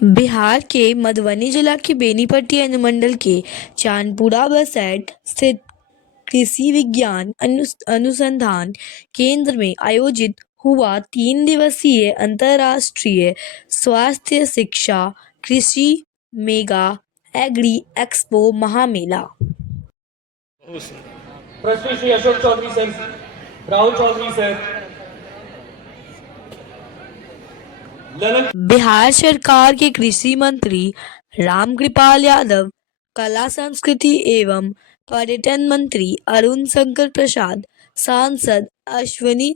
बिहार के मधुबनी जिला के बेनीपट्टी अनुमंडल के चांदपुरा बसैठ स्थित कृषि विज्ञान अनुसंधान केंद्र में आयोजित हुआ 3 दिवसीय अंतर्राष्ट्रीय स्वास्थ्य शिक्षा कृषि मेगा एग्री एक्सपो महामेला। पृथ्वी श्री अशोक चौधरी सर, राहुल चौधरी सर, बिहार सरकार के कृषि मंत्री रामकृपाल यादव, कला संस्कृति एवं पर्यटन मंत्री अरुण शंकर प्रसाद, सांसद अश्विनी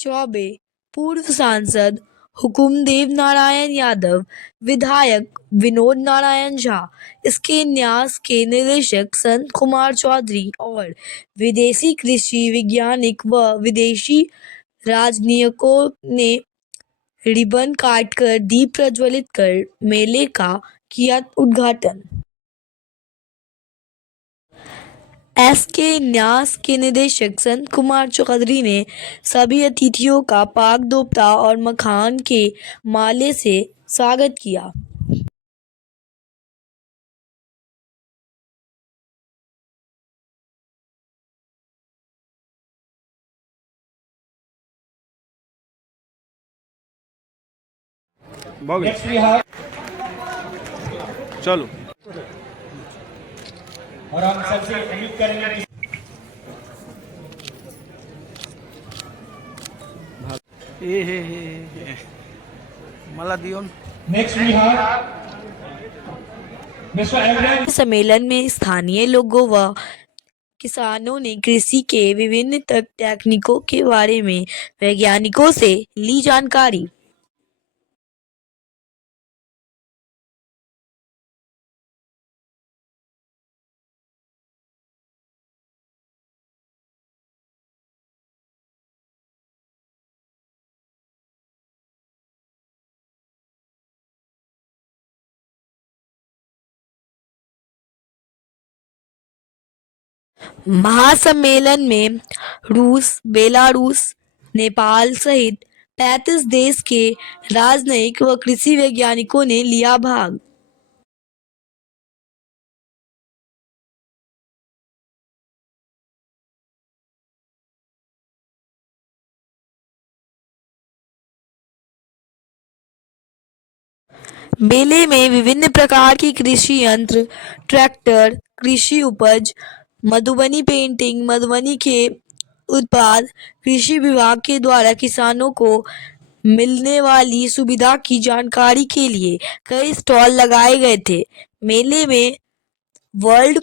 चौबे, पूर्व सांसद हुकुमदेव नारायण यादव, विधायक विनोद नारायण झा, इसके न्यास के निदेशक संत कुमार चौधरी और विदेशी कृषि वैज्ञानिक व विदेशी राजनयिकों ने रिबन काटकर दीप प्रज्वलित कर मेले का किया उद्घाटन। एसके न्यास के निदेशक संत कुमार चौधरी ने सभी अतिथियों का पाक दोपटा और मखान के माले से स्वागत किया। नेक्स्ट वी हैव चलो और हम सबसे उम्मीद करेंगे हे मला दियोन। Next we have mister Evren. सम्मेलन में स्थानीय लोगों व किसानों ने कृषि के विभिन्न तकनीकों के बारे में वैज्ञानिकों से ली जानकारी। महासम्मेलन में रूस, बेलारूस, नेपाल सहित 35 देश के राजनयिक व कृषि वैज्ञानिकों ने लिया भाग। मेले में विभिन्न प्रकार की कृषि यंत्र, ट्रैक्टर, कृषि उपज, मधुबनी पेंटिंग, मधुबनी के उत्पाद, कृषि विभाग के द्वारा किसानों को मिलने वाली सुविधा की जानकारी के लिए कई स्टॉल लगाए गए थे। मेले में वर्ल्ड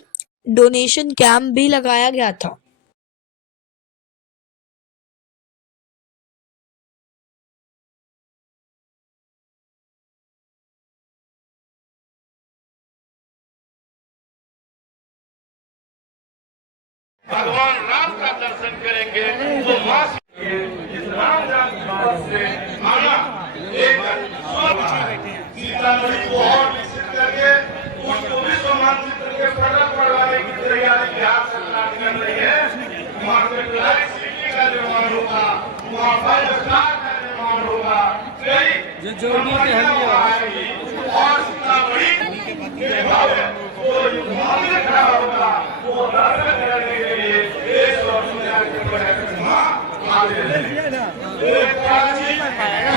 डोनेशन कैंप भी लगाया गया था। भगवान राम का दर्शन करेंगे तो मां इस राम से आना एक सीता नदी को और विकसित करके उसको विश्व मानचित्र के पटल पर लाने की तैयारी बिहार सरकार कर रही है। वहाँ सेटेलाइट सिटी का निर्माण होगा, वहाँ 5 स्टार का निर्माण होगा, कई कंपनियां आएगी और सीतामढ़ी के भव्य जो मामले खड़ा होगा वो दर्शन करने के लिए देश और दुनिया के बड़े मां आगे एक प्राचीन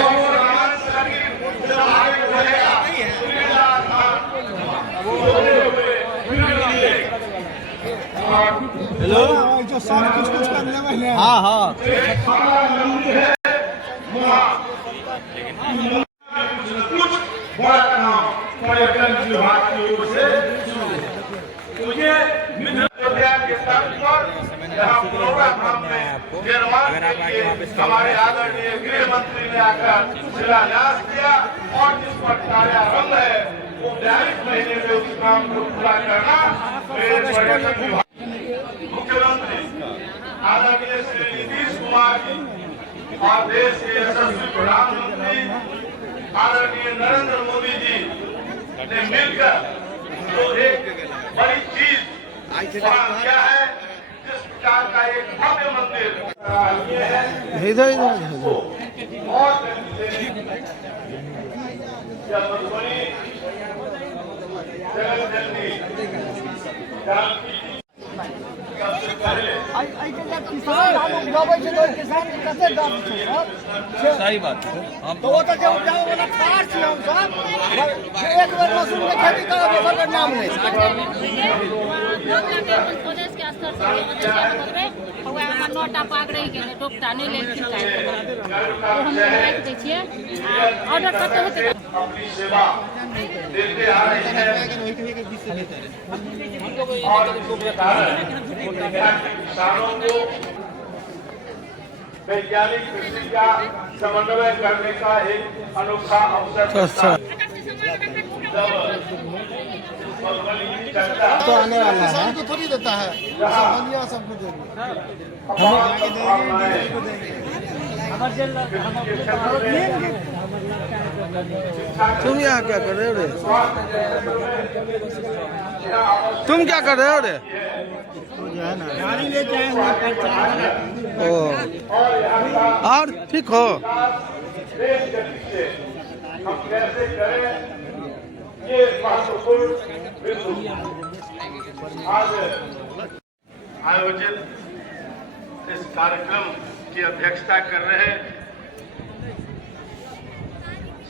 और रामायण संगीत जब आगे बढ़ेगा सुनीला हेलो जो सब कुछ करने वाले हैं। हाँ हाँ कुछ बड़ा काम पर्यटन विभाग की ओर से मुझे अयोध्या के तट पर जहाँ प्रोग्राम में निर्माण के लिए हमारे आदरणीय गृह मंत्री ने आकर शिलान्यास किया और जिस पर कार्यारंभ है वो 42 महीने में उस काम को पूरा करना मेरे पर्यटन विभाग मुख्यमंत्री आदरणीय श्री नीतीश कुमार जी और देश के यशस्वी प्रधानमंत्री आदरणीय नरेंद्र मोदी जी ने मिलकर जो एक बड़ी चीज क्या है, जिस प्रकार का एक भव्य मंदिर ये है इधर और मधुबनी जल्दी सही बात है। तो वो तो जो उपजाऊ वाला खार छी हम सब एक बार मशरूम के खेती करब दोसर के नाम नहीं प्रदेश के स्तर से पकड़े हुआ हमर नोटा पकड़े गेले डॉक्टर नहीं लेकिन तो हम राख दै छियै ऑर्डर कते होते अपनी सेवा देते आ रहे हैं और किसानों को वैज्ञानिक कृषि का समन्वय करने का एक अनोखा अवसर तो आने वाला है किसान को थोड़ी देता है बनिया सबको देंगे। तुम यहाँ क्या कर रहे हो रे? तुम क्या कर रहे हो रे? गाड़ी लेके आए हुए ओ और ठीक हो? हम कैसे करें ये महत्वपूर्ण आज आयोजित इस कार्यक्रम की अध्यक्षता कर रहे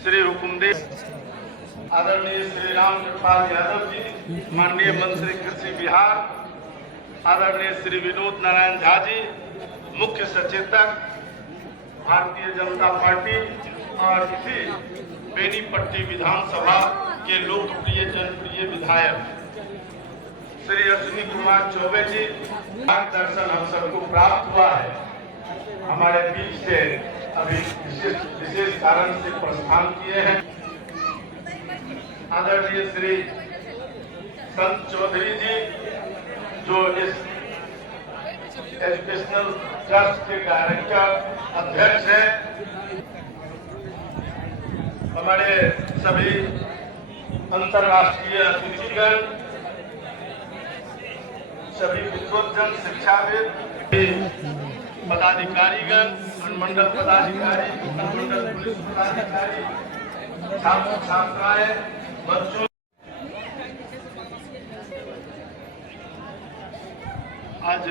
श्री हुकुमदेव आदरणीय श्री राम कृपाल यादव जी, माननीय मंत्री कृषि बिहार आदरणीय श्री विनोद नारायण झा जी, मुख्य सचेतक भारतीय जनता पार्टी और इसी बेनीपट्टी विधानसभा के लोकप्रिय जनप्रिय विधायक श्री अश्विनी कुमार चौबे जी, मार्गदर्शन हम सबको प्राप्त हुआ है। हमारे बीच से अभी विशेष कारण से प्रस्थान किए हैं आदरणीय श्री संत चौधरी जी, जो इस एजुकेशनल ट्रस्ट के डायरेक्टर अध्यक्ष हैं। हमारे सभी अंतर्राष्ट्रीय अतिथिगण, सभी विद्वज्जन शिक्षाविद, पदाधिकारीगण, अनुमंडल पदाधिकारी, अनुमंडल पुलिस पदाधिकारी, छात्र छात्राएं, बच्चों, आज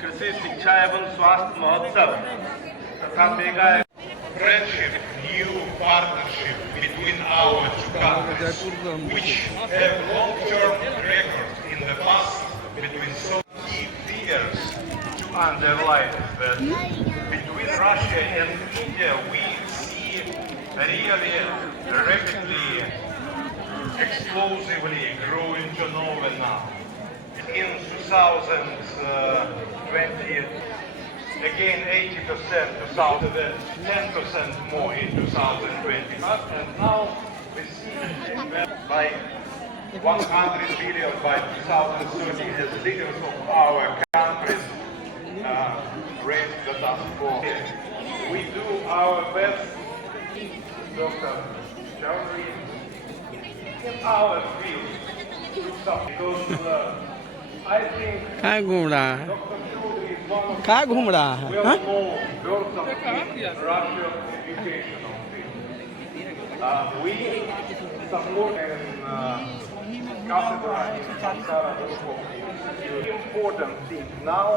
कृषि शिक्षा एवं स्वास्थ्य महोत्सव तथा mega friendship, new partnership between our two countries, which have long-term records in the past between so key figures to underline that between Russia and India we see really rapidly, explosively growing turnover now. In 2020, again 80%, 10% more in 2020, and now we see by 100 billion by 2030 as leaders of our countries raised the task force. We do our best, Dr. Chowdhury, in our field, because I think कहाँ घूम रहा है? Dr. Chowdhury is one of कहाँ घूम रहा है? हाँ? well-known persons in Russian educational field. We support and Cathedra in Sankara important thing now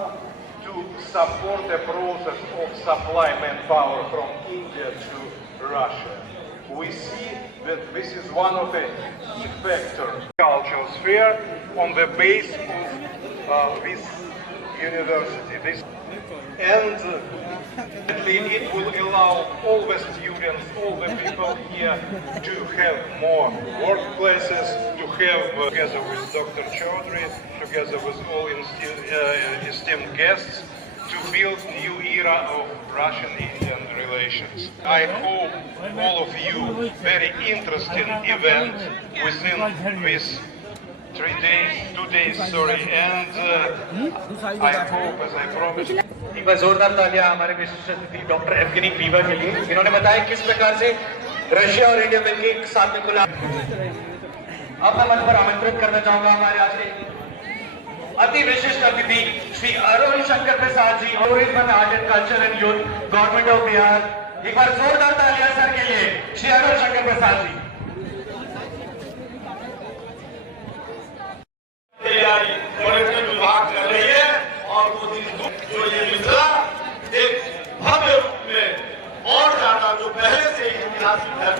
to support the process of supply manpower from India to Russia. We see that this is one of the key factors. Cultural sphere on the base of this university. And it will allow all the students, all the people here to have more workplaces, to have, together with Dr. Chowdhury, together with all esteemed guests, to build new era of Russian-Indian relations. I hope all of you very interesting event within this 2 days, and I hope, as I promised. एक बार जोरदार तालियां हमारे विशिष्ट अतिथि doctor Evgeny क्रीवा के लिए, जिन्होंने बताया किस प्रकार से रशिया और इंडिया मिलकर एक साथ में खुला। अब मैं मंच पर आमंत्रित करना चाहूंगा हमारे आज के अति विशिष्ट अतिथि Shri Arun Shankar Prasad ji, tourism and art and culture and youth, government of Bihar. एक बार जोरदार तालियां सर के लिए श्री अरुण शंकर प्रसाद जी।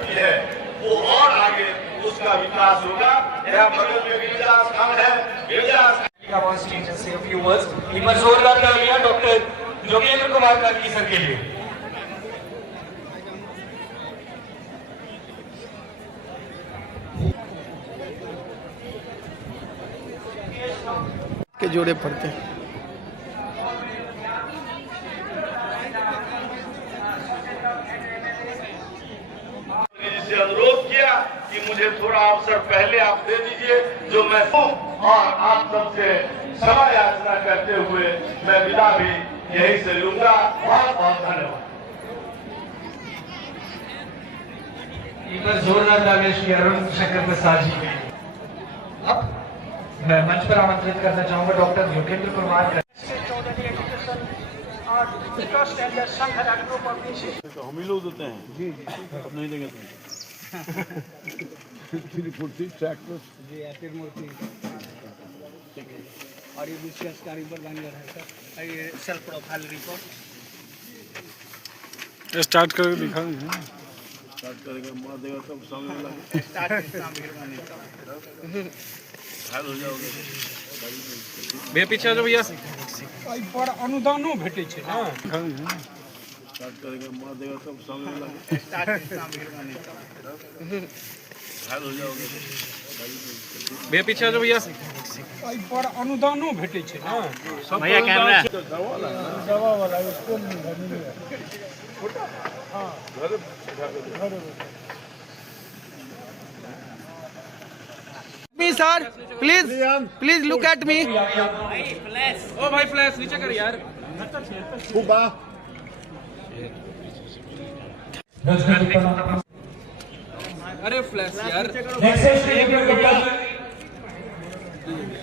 शक्ति है वो और आगे उसका विकास होगा। यहाँ बगल में गिरिजास खान है, गिरिजास एक बार जोरदार तालियां डॉक्टर योगेंद्र कुमार कार्की सर के लिए। के जोड़े पड़ते हैं। से अनुरोध किया कि मुझे थोड़ा अवसर पहले आप दे दीजिए जो मैं और आप सबसे क्षमा याचना करते हुए मैं विदा भी यहीं से लूंगा। बहुत बहुत धन्यवाद। एक बार जोरदार तालियां श्री अरुण शंकर प्रसाद जी के। अब मैं मंच पर आमंत्रित करना चाहूंगा डॉक्टर योगेंद्र कुमार। तो हम ही लोग देते हैं जी अब नहीं देंगे कुर्सी ट्रैक्टर जी आतिर मूर्ति और ये विशेष कारीगर बन रहा है सर। ये सेल्फ प्रोफाइल रिपोर्ट स्टार्ट करके दिखा दीजिए। स्टार्ट करेगा मार देगा तब सामने वाला स्टार्ट हो जाओगे। भैया पीछे आ जाओ भैया। पर अनुदानो भेटे छे ना। स्टार्ट करेगा मार देगा तब सामने वाला हो जाओगे। भैया पीछे आ जाओ भैया। पर अनुदानो भेटे छे ना। भैया कैमरा दवा वाला उसको मी sir please look at me. ओ भाई फ्लैश नीचे कर यार। अरे फ्लैश यार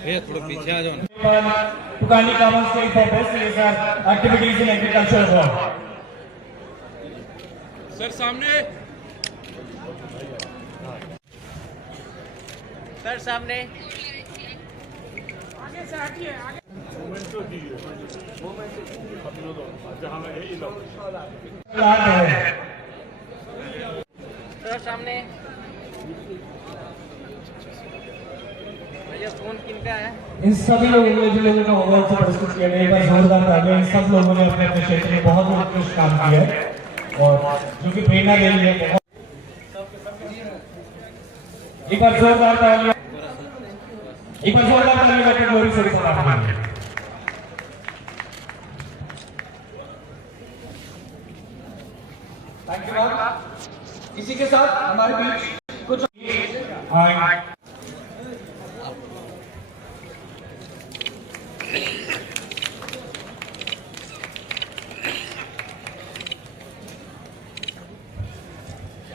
भैया थोड़ा पीछे आ जाओ। Tukani Common State for best activities in agriculture as well. Sir सामने सर सामने सर सामने भैया फोन किनका है? इन सभी लोगों ने जो लोगों ने ओवरऑल से प्रस्तुत किया है, एक बार जोरदार तालियां। इन सब लोगों ने अपने अपने क्षेत्र में बहुत उत्कृष्ट काम किया है और जो कि प्रेरणा दे रही है। एक बार जोरदार तालियां डॉक्टर गौरी सर को आपके। Thank you ma'am. इसी के साथ हमारे बीच कुछ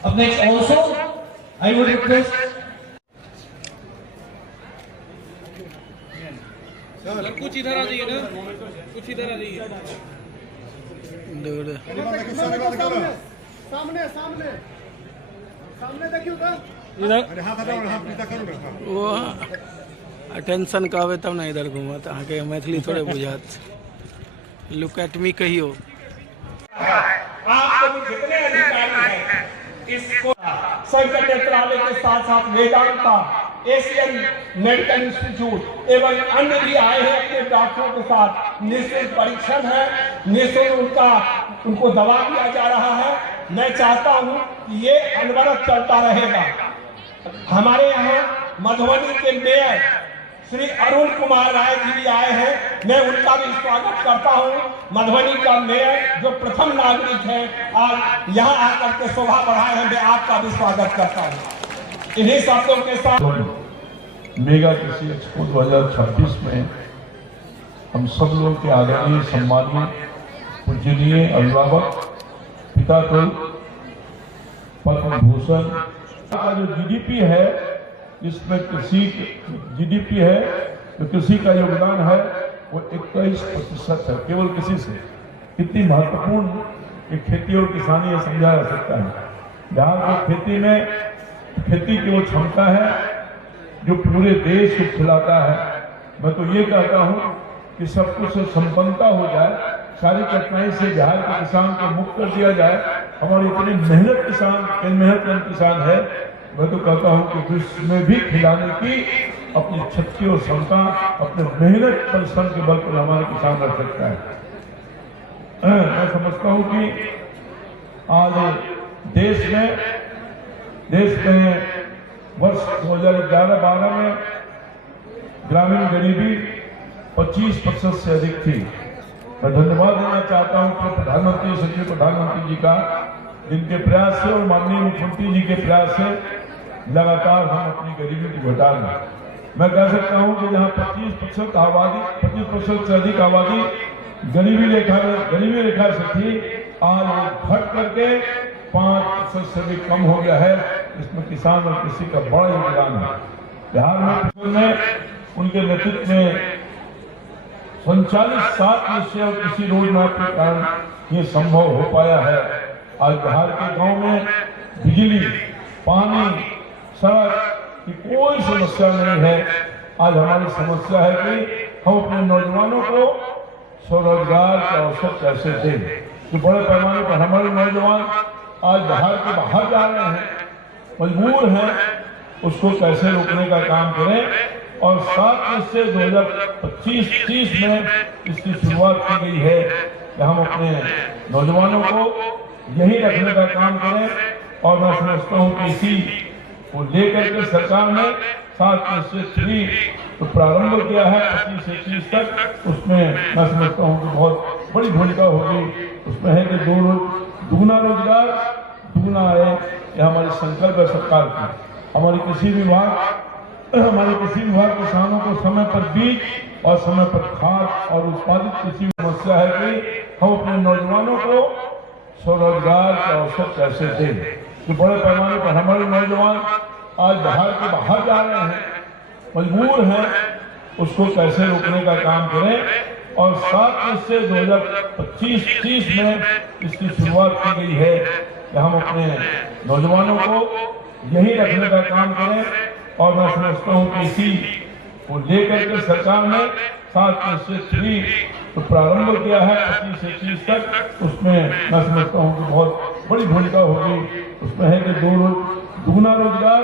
Up next also, I would request कुछ इधर आ जाइए ना, कुछ इधर आ जाइए। सामने देखियो वो अटेंशन कहवे तब ना इधर घूमत अहाँके मैथिली थोड़े बुझात। लुक एट मी कहियो। आप सभी जितने अधिकारी हैं इसको संकट नेत्रालय के साथ साथ वेदांता, एशियन मेडिकल इंस्टीट्यूट एवं अन्य भी आए हैं अपने डॉक्टरों के साथ। निःशुल्क परीक्षण है, निःशुल्क उनको दवा दिया जा रहा है। मैं चाहता हूं कि ये अनवरत चलता रहेगा। हमारे यहाँ मधुबनी के मेयर श्री अरुण कुमार राय जी भी आए हैं, मैं उनका भी स्वागत करता हूं। मधुबनी का मेयर जो प्रथम नागरिक है आज यहाँ आकर के शोभा बढ़ाए हैं, मैं आपका भी स्वागत करता हूं। इन्हीं शब्दों के साथ मेगा कृषि एक्सपो 2026 में हम सब लोग के आदरणीय सम्मानीय पूजनीय अभिभावक पिता पद्म भूषण का जो जीडीपी है, इसमें कृषि जीडीपी है, तो कृषि का योगदान है वो 21% है केवल कृषि से। कितनी महत्वपूर्ण ये खेती और किसानी ये समझा जा सकता है। जहाँ पर खेती में खेती की वो क्षमता है जो पूरे देश को खिलाता है। मैं तो ये कहता हूँ कि सब कुछ संपन्नता हो जाए सारी कठिनाई से बिहार के किसान को मुक्त कर दिया जाए। हमारे इतने मेहनत किसान है, मैं तो कहता हूँ कि विश्व में भी खिलाने की अपनी शक्ति और क्षमता, अपने मेहनत परिश्रम के बल पर हमारा किसान रख सकता है। मैं समझता हूँ कि आज देश में वर्ष 2011-12 में ग्रामीण गरीबी 25% से अधिक थी। मैं धन्यवाद देना चाहता हूं कि प्रधानमंत्री, सचिव प्रधानमंत्री जी का, जिनके प्रयास से और माननीय मुख्यमंत्री जी के प्रयास से लगातार हम अपनी गरीबी को घटा रहे हैं। मैं कह सकता हूं कि जहां 25% से अधिक आबादी गरीबी रेखा से थी, आज वो घट करके 5% से भी कम हो गया है। इसमें किसान और कृषि का बड़ा योगदान है। बिहार में उनके नेतृत्व में संचालित 7 निश्चय और कृषि रोड मैप के कारण ये संभव हो पाया है। आज बिहार के गांव में बिजली, पानी, सड़क की कोई समस्या नहीं है। आज हमारी समस्या है कि हम अपने नौजवानों को स्वरोजगार के अवसर कैसे दें। तो बड़े पैमाने पर हमारे नौजवान आज बिहार के बाहर जा रहे हैं, मजबूर हैं, उसको कैसे रोकने का काम करें। और 7 से 2025-30 में इसकी शुरुआत की गई है कि हम अपने नौजवानों को यही रखने का काम करें। और मैं समझता हूँ कि इसी को लेकर के सरकार ने 7 से 3 तो प्रारंभ किया है 25 से 30 तक। उसमें मैं समझता हूँ कि बहुत बड़ी भूमिका होगी। उसमें है कि दुगुना रोजगार, दुगुना आय, यह हमारी संकल्प है सरकार की। हमारे कृषि विभाग किसानों को समय पर बीज और समय पर खाद और उत्पादित कृषि समस्या है कि हम अपने नौजवानों को स्वरोजगार के अवसर कैसे दें। तो बड़े पैमाने पर हमारे नौजवान आज बिहार के बाहर जा रहे हैं, मजबूर हैं, उसको कैसे रोकने का काम करें। और 7 से 2025-30 में इसकी शुरुआत की गई है कि हम अपने नौजवानों को यही रखने का काम करें। और मैं समझता हूँ कि इसी को लेकर के सरकार ने 7 से 3 तो प्रारंभ किया है 25 से 30 तक। उसमें मैं समझता हूँ कि बहुत बड़ी भूमिका होगी। उसमें है कि दुगुना रोजगार,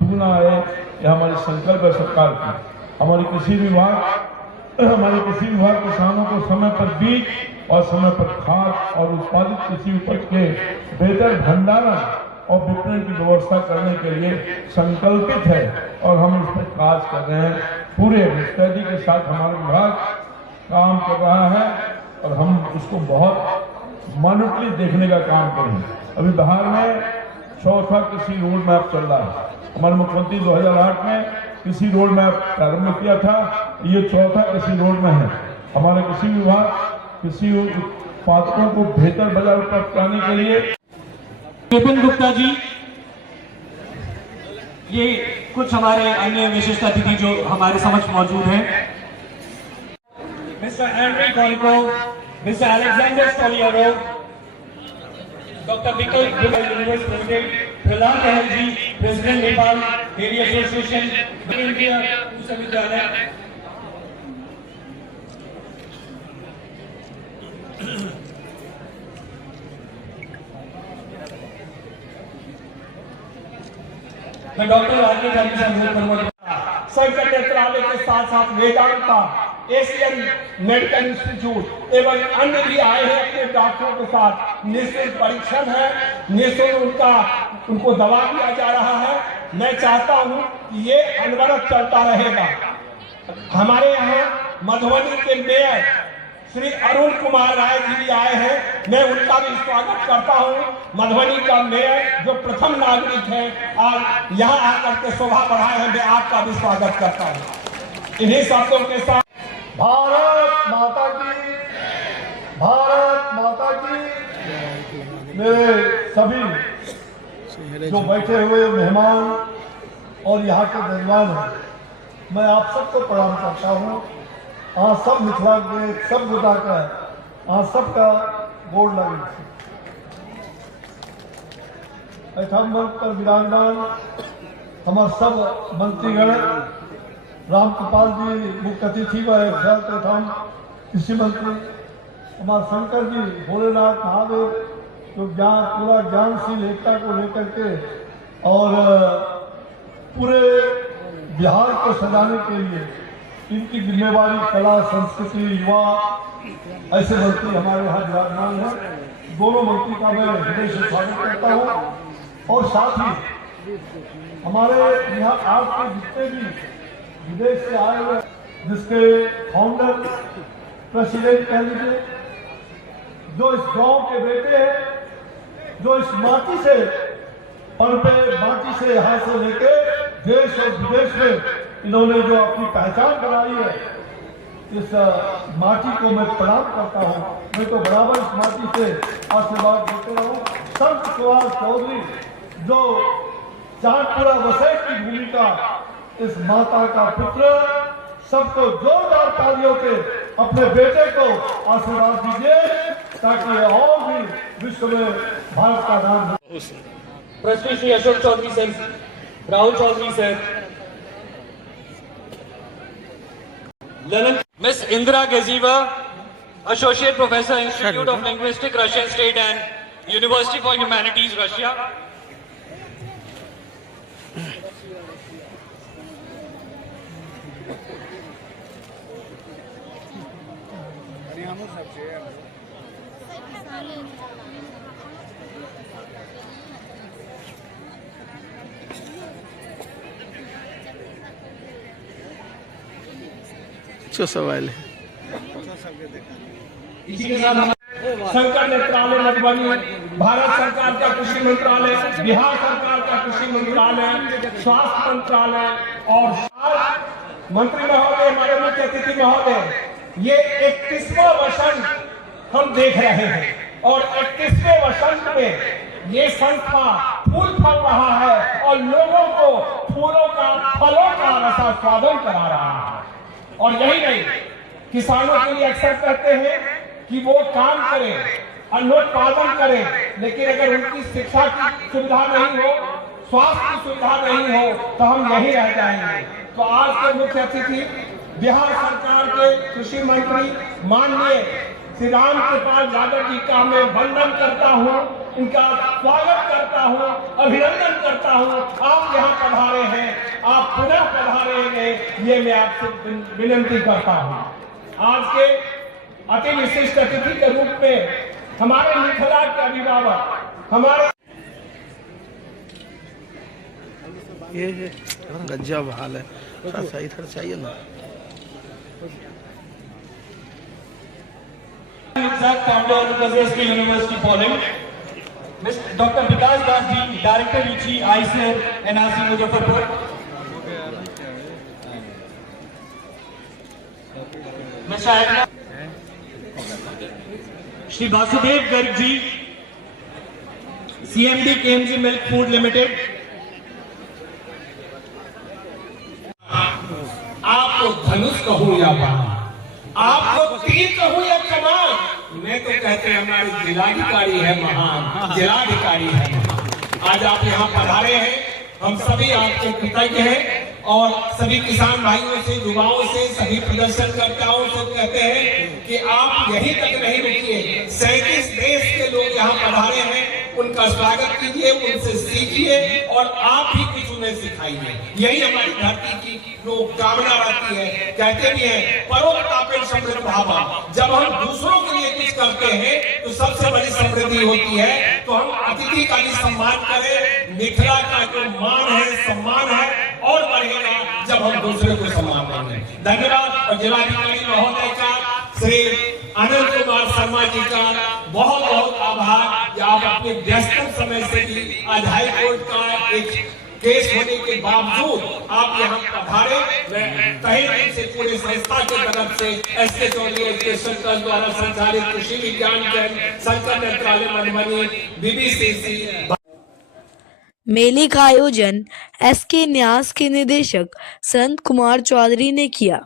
दुगुना आय, यह हमारी संकल्प है सरकार की। हमारे कृषि विभाग किसानों को समय पर बीज और समय पर खाद और उत्पादित कृषि उपज के बेहतर भंडारण और विपणन की व्यवस्था करने के लिए संकल्पित है। और हम इस पर कार्य कर रहे हैं। पूरे मुस्तैदी के साथ हमारा विभाग काम कर रहा है और हम उसको बहुत मॉनिटरी देखने का काम करेंगे। अभी बिहार में 4था कृषि रोड मैप चल रहा है। हमारे मुख्यमंत्री 2008 में कृषि रोड मैप प्रारंभ किया था, ये 4था कृषि रोड में है। हमारे कृषि विभाग कृषि उत्पादकों को बेहतर बाजार उपलब्ध कराने के लिए विपिन गुप्ता जी, ये कुछ हमारे अन्य विशिष्ट अतिथि जो हमारे समक्ष मौजूद हैं। Mister Andrey Koniko, mister Alexander Stoliaro, doctor Vikal university president Prahlad Kahal ji, president Nepal dairy association India विश्वविद्यालय, मैं डॉक्टर राजेश गांधी से अनुरोध करूंगा। संकट नेत्रालय के साथ साथ वेदांता, एशियन मेडिकल इंस्टीट्यूट एवं अन्य भी आए हैं अपने डॉक्टरों के साथ। निःशुल्क परीक्षण है, निःशुल्क उनको दवा दिया जा रहा है। मैं चाहता हूं कि ये अनवरत चलता रहेगा। हमारे यहाँ मधुबनी के मेयर श्री अरुण कुमार राय जी भी आए हैं, मैं उनका भी स्वागत करता हूं। मधुबनी का मेयर जो प्रथम नागरिक है आज यहाँ आकर के शोभा बढ़ाए हैं, मैं आपका भी स्वागत करता हूं। इन्हीं शब्दों के साथ भारत माता की मेरे सभी जो बैठे हुए मेहमान और यहाँ के मेजबान हैं, मैं आप सबको प्रणाम करता हूँ। आज सब मिथिला के सब गोटा का आज सबका गोड़ लगे। मंच पर विराजमान हमारे सब मंत्रीगण, राम कृपाल जी मुख्य अतिथि व कृषि मंत्री, हमारे शंकर जी भोलेनाथ महादेव जो पूरा ज्ञानशील एकता को लेकर के और पूरे बिहार को सजाने के लिए इनकी जिम्मेवारी कला संस्कृति युवा ऐसे मंत्री हमारे यहाँ विराजमान है। दोनों मंत्री का मैं हृदय से स्वागत करता हूँ और साथ ही हमारे यहाँ आज के जितने भी विदेश से आए हुए जिसके फाउंडर प्रेसिडेंट कह लीजिए, जो इस गांव के बेटे हैं, जो इस माटी से पनपे माटी से यहाँ से लेके देश और विदेश में इन्होंने जो अपनी पहचान बनाई है, इस माटी को मैं प्रणाम करता हूँ। मैं तो बराबर इस माटी से आशीर्वाद देते रहूँ। संत कुमार चौधरी जो चांदपुरा वसैत की भूमि का इस माता का पुत्र, सबको जोरदार तालियों के अपने बेटे को आशीर्वाद दीजिए ताकि और भी विश्व में भारत का नाम। पृथ्वी Shri Ashok Chaudhary sir, Rahul Chaudhary sir, Miss Indira Gezieva, Associate Professor, Institute of Linguistics, Russian State and University for Humanities, Russia. अच्छा सवाल है। इसी के साथ संकर नेत्रालय मधुबनी, भारत सरकार का कृषि मंत्रालय, बिहार सरकार का कृषि मंत्रालय, स्वास्थ्य मंत्रालय और मंत्री महोदय, हमारे मुख्य अतिथि महोदय, ये 31वां वसंत हम देख रहे हैं और 31वें वसंत में ये संस्था फूल फल रहा है और लोगों को फूलों का फलों का रसास्वादन करा रहा है। और यही नहीं, किसानों के लिए अक्सर कहते हैं कि वो काम करें, अन्नोत्पादन करें, लेकिन अगर उनकी शिक्षा की सुविधा नहीं हो, स्वास्थ्य की सुविधा नहीं हो तो हम यही रह जाएंगे। तो आज के मुख्य अतिथि बिहार सरकार के कृषि मंत्री माननीय श्री राम कृपाल यादव जी का मैं वंदन करता हूँ, इनका स्वागत करता हूँ, अभिनंदन करता हूँ। आप यहाँ पधारे हैं, आप पुनः पधारे हैं, ये मैं आपसे विनती करता हूँ। आज के अति विशिष्ट अतिथि के रूप में हमारे मिथिला के अभिभावक, हमारे ये गजब हाल है, थोड़ा सही थोड़ा चाहिए ना। founder of the Kazakh University Poland, Mr. Dr. Vikas Das Ji, Director UG ICER NRC Muzaffarpur, Mr. Agna, Shri Vasudev Garg Ji, CMD KMG Milk Food Limited, आपको धनुष कहूँ या बाण, आपको तीर कहूँ या कमान, मैं तो कहते हैं हमारे जिलाधिकारी है महान, जिलाधिकारी है महान। आज आप यहाँ पधारे हैं, हम सभी आपके कृतज्ञ हैं और सभी किसान भाइयों से, युवाओं से, सभी प्रदर्शनकर्ताओं से कहते हैं कि आप यहीं तक नहीं रुकिए। 37 देश के लोग यहाँ पधारे हैं, उनका स्वागत कीजिए, उनसे सीखिए और आप भी कुछ उन्हें सिखाइए। यही हमारी धरती की जो कामना रहती है। कहते भी हैं परोपकार समृद्ध भावा, जब हम दूसरों के लिए कुछ करते हैं तो सबसे बड़ी समृद्धि होती है। तो हम अतिथि का भी सम्मान करें, मिथिला का जो मान है, सम्मान है और बढ़ेगा जब हम दूसरे को सम्मान देंगे। धन्यवाद। और जिलाधिकारी महोदय का, श्री अनिल कुमार शर्मा जी का बहुत बहुत आभार। आप अपने व्यस्त समय से भी आज हाई कोर्ट का एक केस होने के बावजूद आप यहाँ पधारे। मैं तहे दिल से पूरे संस्था की तरफ से एसके चौधरी एजुकेशन ट्रस्ट द्वारा संचालित कृषि विज्ञान केंद्र संकर नेत्रालय मधुबनी बीबीसीसी मेले का आयोजन एसके न्यास के निदेशक संत कुमार चौधरी ने किया।